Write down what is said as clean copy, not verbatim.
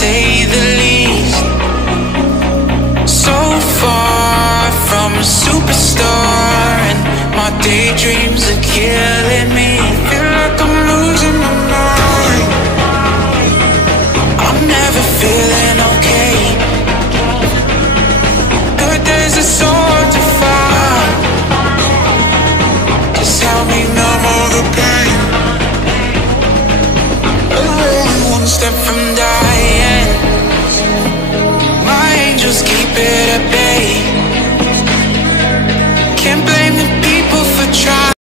say the least. So far from a superstar, and my daydreams are killing me. Feel like I'm losing my mind. I'm never feeling okay. Good days are so hard to find. Just help me numb all the pain. I'm only one step from